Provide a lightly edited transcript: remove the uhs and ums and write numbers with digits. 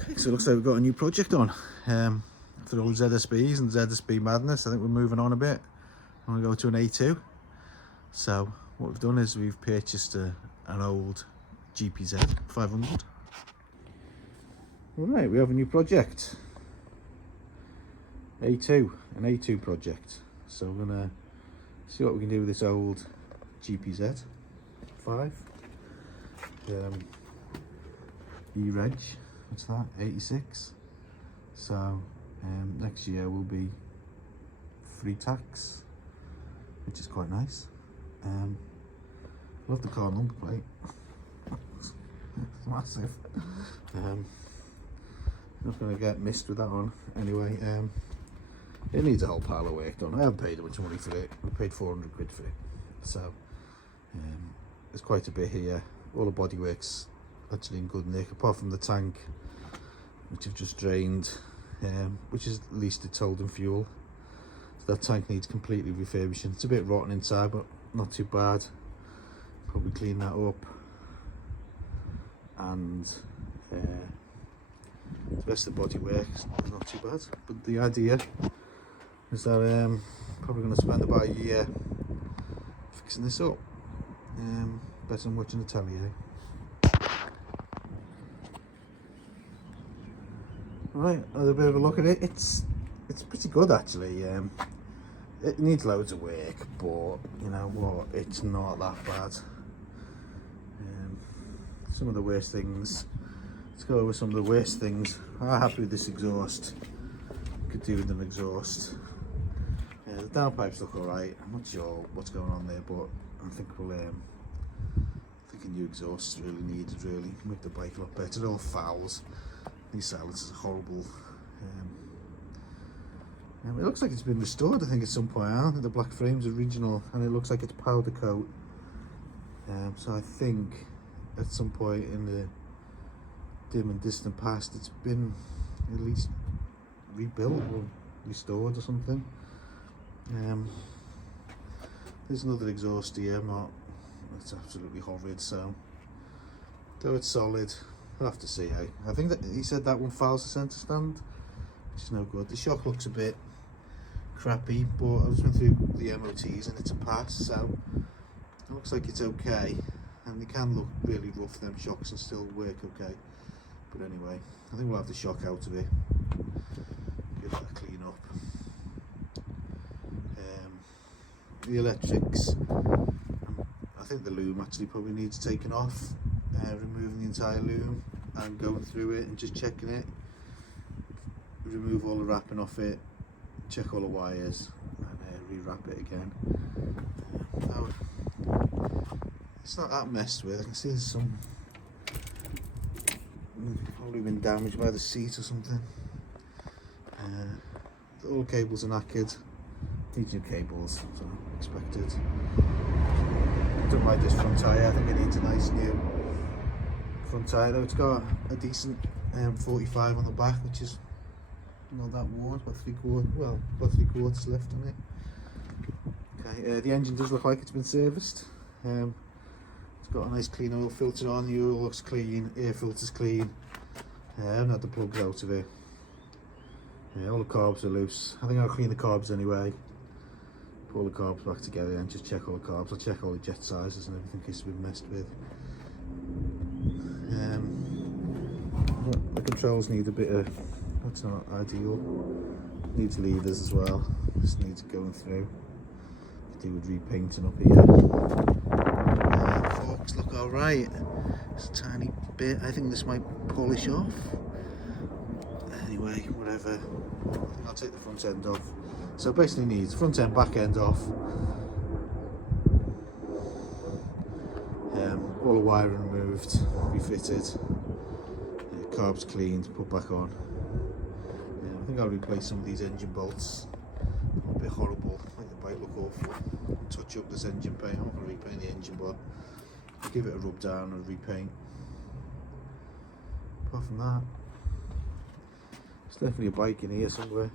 Okay, so it looks like we've got a new project on. After all ZSBs and ZSB madness, I think we're moving on a bit. I'm going to go to an A2. So what we've done is we've purchased an old GPZ500. Alright, we have a new project. A2, an A2 project. So we're going to see what we can do with this old GPZ5. E-reg, what's that, 86. So next year will be free tax, which is quite nice. Love the car number plate. It's massive. Not going to get missed with that one. Anyway, it needs a whole pile of work done. I haven't paid a bunch of money for it. I paid 400 quid for it. So there's quite a bit here. All the bodywork's actually in good nick, apart from the tank, which I've just drained, which is at least it's holding fuel. So that tank needs completely refurbishing. It's a bit rotten inside, but not too bad. Probably clean that up. And the rest of the bodywork is not too bad. But the idea is that probably going to spend about a year fixing this up. Better than watching the telly, Right, a bit of a look at it. It's pretty good actually. It needs loads of work, but you know what? It's not that bad. Some of the worst things. Let's go over some of the worst things. I'm happy with this exhaust. Could do with an exhaust. The downpipes look alright. I'm not sure what's going on there, but I think we'll. I think a new exhaust is really needed. Really make the bike look better. They're all fouls. These silencers are horrible. It looks like it's been restored, I think, at some point. I think the black frame's original, and it looks like it's powder coat. So I think at some point in the dim and distant past, it's been at least rebuilt or restored or something. There's another exhaust here. It's absolutely horrid. So though it's solid, I'll have to see. I think that he said that one fouls the centre stand, which is no good. The shock looks a bit crappy, but I was went through the MOTs and it's a pass, so it looks like it's okay. And they can look really rough, them shocks, and still work okay. But anyway, I think we'll have the shock out of it. Give that a clean up. The electrics, I think the loom actually probably needs taken off. Removing the entire loom and going through it and just checking it. Remove all the wrapping off it, check all the wires, and re-wrap it again. It's not that messed with. I can see there's some probably been damaged by the seat or something. All the cables are knackered. Needs new cables, so expected. Don't like this front tyre. I think it needs a nice new front tyre though. It's got a decent 45 on the back, which is not that worn. It's about three quarters left on it. Okay, the engine does look like it's been serviced. It's got a nice clean oil filter on. The oil looks clean, air filter's clean. I haven't had the plugs out of it. All the carbs are loose. I think I'll clean the carbs anyway. Put all the carbs back together and just check all the carbs. I'll check all the jet sizes and everything in case it's been messed with. The controls need a bit of, that's not ideal. Needs levers as well. Just needs going through. Could do with repainting up here. Forks look alright. It's a tiny bit. I think this might polish off. Anyway, whatever. I think I'll take the front end off. So basically needs front end, back end off. All the wiring removed, refitted. Carbs cleaned, put back on. I think I'll replace some of these engine bolts. A bit horrible, make the bike look awful. Touch up this engine paint. I'm not going to repaint the engine, but I'll give it a rub down and repaint. Apart from that, there's definitely a bike in here somewhere.